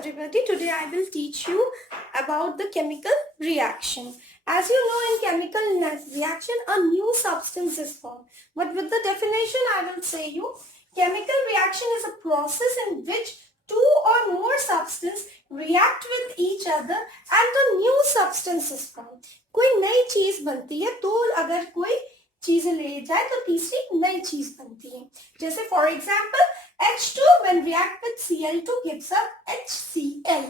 everybody. Today I will teach you about the chemical reaction. As you know, in chemical reaction a new substance is formed. But with the definition I will say you, chemical reaction is a process in which two or more substances react with each other and a new substance is formed. कोई नई चीज बनती है तो अगर कोई चीजें ले जाए तो तीसरी नई चीज बनती है. जैसे for example H2 when react with Cl2 gives up HCl.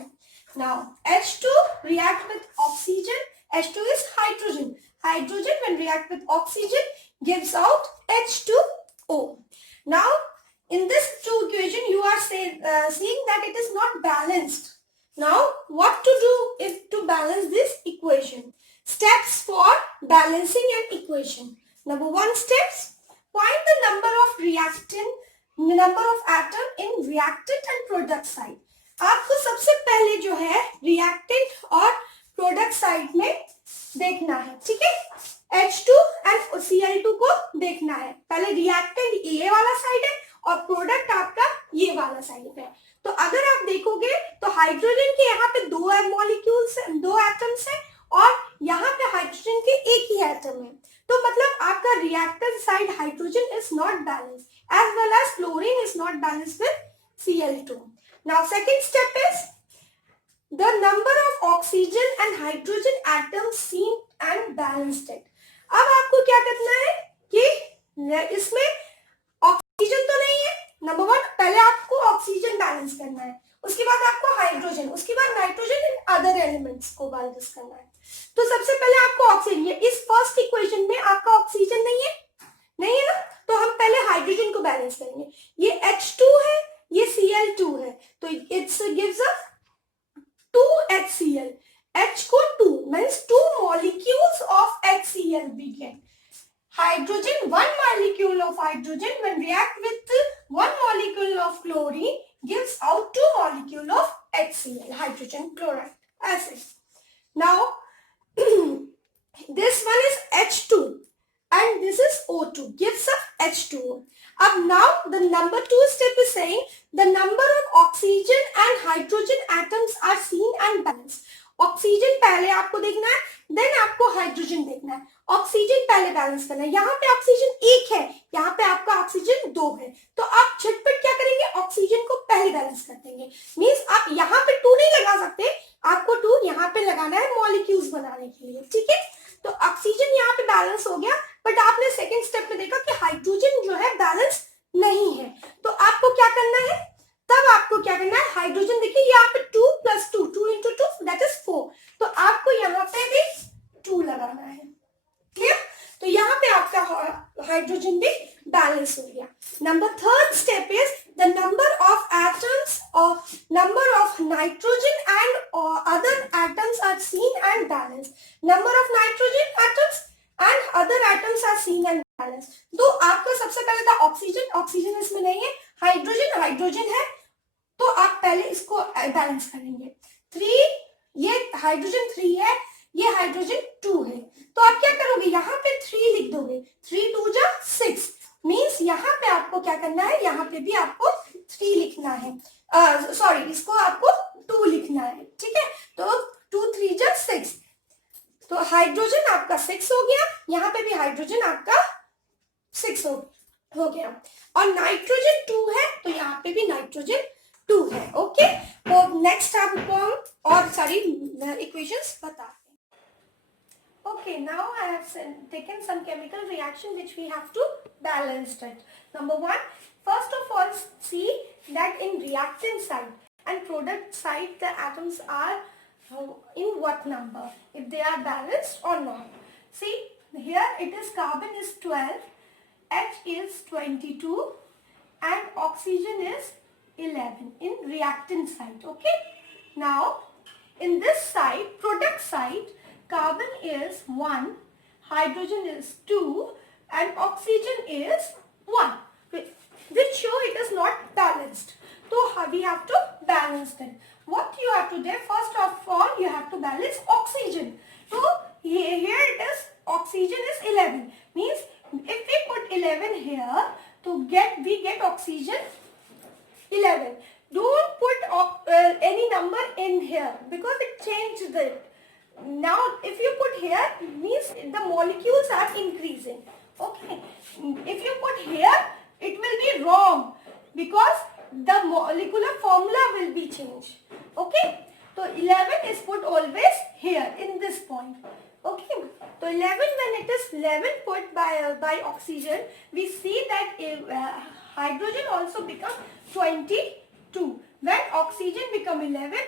Now H2 react with oxygen. H2 is hydrogen. Hydrogen when react with oxygen gives out H2O. Now in this two equation you are seeing that it is not balanced. Now what to do if to balance this equation? Steps for balancing an equation. Number one steps, find the number of atom in reactant and product side. आपको सबसे पहले जो है reactant और product side में देखना है, ठीक है. H2 and Cl2 को देखना है. पहले reactant ये वाला साइड है और product आपका ये वाला साइड है. तो अगर आप देखोगे तो हाइड्रोजन के यहाँ पे दो मॉलिक्यूल्स, दो एटम्स है और यहाँ पे हाइड्रोजन के एक ही एटम है. तो मतलब आपका reactant side hydrogen is not balanced as well as chlorine is not balanced with Cl2. Now second step is the number of oxygen and hydrogen atoms seen and balanced it. अब आपको क्या करना है कि इसमें ऑक्सीजन तो नहीं है. नंबर वन, पहले आपको ऑक्सीजन बैलेंस करना है, उसके बाद आपको हाइड्रोजन, उसके बाद नाइट्रोजन एंड अदर एलिमेंट्स को बैलेंस करना है. तो सबसे पहले आपको ऑक्सीजन, ये इस फर्स्ट इक्वेशन में आपका ऑक्सीजन नहीं है ना, तो हम पहले हाइड्रोजन को बैलेंस करेंगे. ये H2 है, ये Cl2 है, तो it's gives us 2HCl. H को 2 means 2 molecules of HCl we get. Hydrogen, one molecule of hydrogen when react with one molecule of chlorine gives out 2 molecule of HCl, hydrogen chloride acid. Now this one is H2 and this is O2, gives us H2O. अब now the number 2 step is saying the number of oxygen and hydrogen atoms are seen and balanced. Oxygen पहले आपको देखना है, then आपको hydrogen देखना है. Oxygen पहले balance करना है. यहाँ पे ऑक्सीजन एक है, यहाँ पे आपका ऑक्सीजन 2 है, तो आप झटपट क्या करेंगे, ऑक्सीजन को पहले बैलेंस कर देंगे. मींस आप यहाँ पे 2 नहीं लगा सकते, आपको 2 यहाँ पे लगाना है मॉलिक्यूल्स बनाने के लिए, ठीक है. तो ऑक्सीजन यहाँ पे बैलेंस हो गया, बट आपने सेकेंड स्टेप में देखा कि हाइड्रोजन जो है बैलेंस नहीं है. तो आपको क्या करना है, तब आपको क्या करना है, हाइड्रोजन देखिए यहाँ पे 2 + 2, 2 × 2 दैट इज 4, तो आपको यहाँ पे भी 2 लगाना है. क्लियर. तो यहाँ पे आपका हाइड्रोजन भी बैलेंस हो गया. Number third step is the number of atoms of number of nitrogen and other atoms are seen and balance. Number of nitrogen atoms and other atoms are seen and balance. तो आपका सबसे पहले था oxygen, oxygen इसमें नहीं है, hydrogen, hydrogen है, तो आप पहले इसको बैलेंस करेंगे. 3, ये हाइड्रोजन 3 है, ये हाइड्रोजन 2 है, तो आप क्या करोगे, यहाँ पे 3 लिख दोगे. 3 × 2 = 6 मीन्स यहाँ पे आपको क्या करना है, यहाँ पे भी आपको 3 लिखना है. सॉरी, इसको आपको 2 लिखना है, ठीक है. तो 2 × 3 = 6, तो हाइड्रोजन आपका 6 हो गया, यहाँ पे भी हाइड्रोजन आपका 6 हो गया, और नाइट्रोजन 2 है, तो यहाँ पे भी नाइट्रोजन 2 है. ओके, तो नेक्स्ट आपको और सारी इक्वेशंस बताते हैं. Okay, now I have taken some chemical reaction which we have to balance it. Number one, first of all, see that in reactant side and product side the atoms are in what number, if they are balanced or not. See, here it is carbon is 12, H is 22 and oxygen is 11 in reactant side. Okay, now in this side, product side, carbon is 1, hydrogen is 2 and oxygen is 1, which show it is not balanced. So we have to balance it. What you have to do, first of all you have to balance oxygen. So here it is, oxygen is 11, means if we put 11 here, to we get oxygen 11. Don't put any number here because it changed it. Now if you put here, it means the molecules are increasing. Okay. If you put here, it will be wrong because the molecular formula will be changed. Okay. So 11 is put always here in this point. Okay. So 11, when it is 11 put by oxygen, we see that hydrogen also become 22. When oxygen become 11,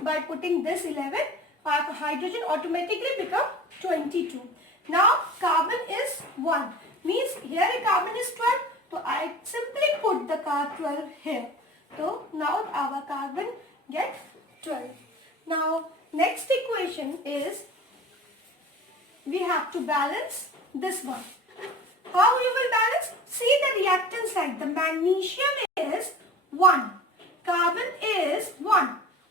by putting this 11, hydrogen automatically become 22. Now carbon is 1. Means here a carbon is 12. So I simply put the 12 here. So now our carbon get 12. Now next equation is we have to balance this one. How you will balance? See the reactant side. The magnesium is 1. Carbon is 1.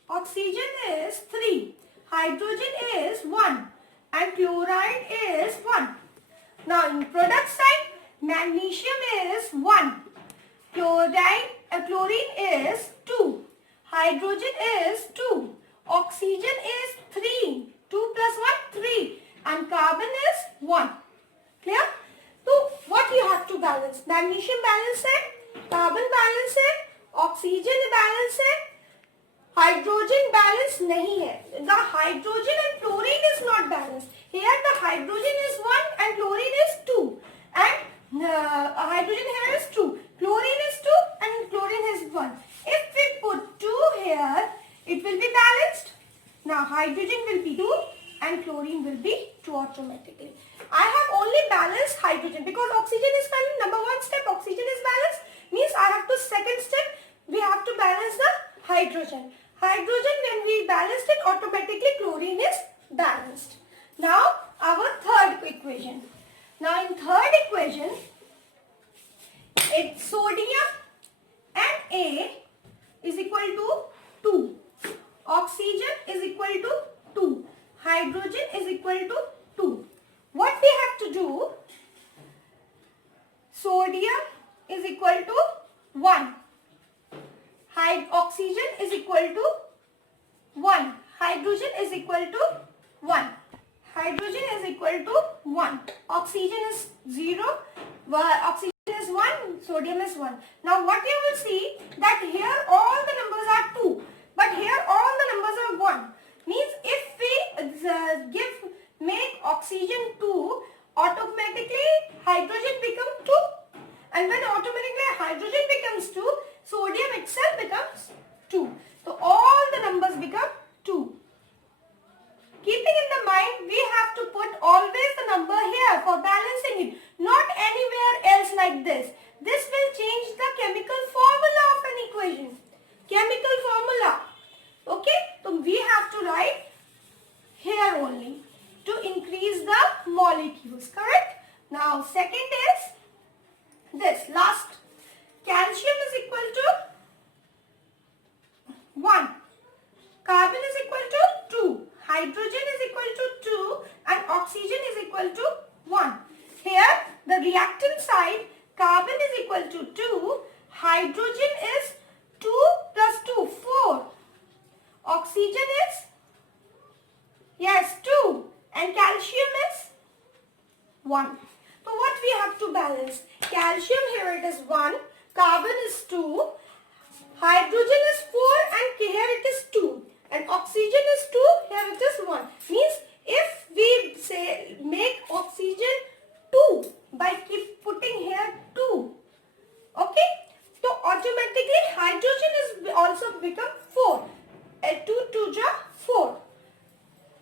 Oxygen is 3. Hydrogen is 1. And chloride is 1. Now in product side, magnesium is 1. Chlorine is 2. Hydrogen is 2. Oxygen is 3. 2 plus 1, 3. And carbon is 1. Clear? So what you have to balance? Magnesium balance है, carbon balance है, oxygen balance है, hydrogen balance नहीं है. The hydrogen and chlorine is not balanced. Here the hydrogen is 1 and chlorine is 2. And hydrogen here is 2. Chlorine is 2 and chlorine is 1. If we put 2 here, it will be balanced. Now hydrogen will be 2 and chlorine will be 2 automatically. I have only balanced hydrogen because oxygen is balanced. Number 1 step, oxygen is balanced. Means I have to second step, we have to balance the hydrogen. Hydrogen, when we balanced it, automatically chlorine is balanced. Now our third equation. Now in third equation, it's sodium and A is equal to 2. Oxygen is equal to 2. Hydrogen is equal to 2. What we have to do? Sodium is equal to 1. Oxygen is equal to 1. Hydrogen is equal to 1. Hydrogen is equal to 1. Oxygen is 0. Oxygen is 1. Sodium is 1. Now what you will see that here all the numbers are 2. But here all the numbers are 1. Means if we make oxygen 2, automatically hydrogen become 2. And when automatically hydrogen becomes 2, sodium itself becomes 2. So all the numbers become 2. Keeping in the mind, we have to put always the number here for balancing it. Not anywhere else like this. This will change the chemical formula of an equation. Chemical formula. Okay, so we have to write here only to increase the molecules, correct? Now second is this last. Calcium is equal to 1. Carbon is equal to 2. Hydrogen is equal to 2 and oxygen is equal to 1. Here the reactant side, carbon is equal to 2. Hydrogen is 2 plus 2, 4. Oxygen is, yes, 2 and calcium is 1. So what we have to balance? Calcium here it is 1, carbon is 2, hydrogen is 4 and here it is 2 and oxygen is 2, here it is 1. Means if we say make oxygen 2 by keep putting here 2, okay, so automatically hydrogen is also become 4. 2 2 ja 4.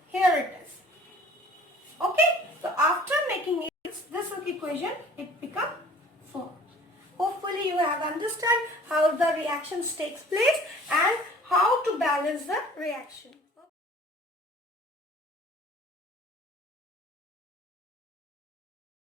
Here it is. Okay. So after making this equation, it become 4. Hopefully you have understood how the reactions takes place and how to balance the reaction.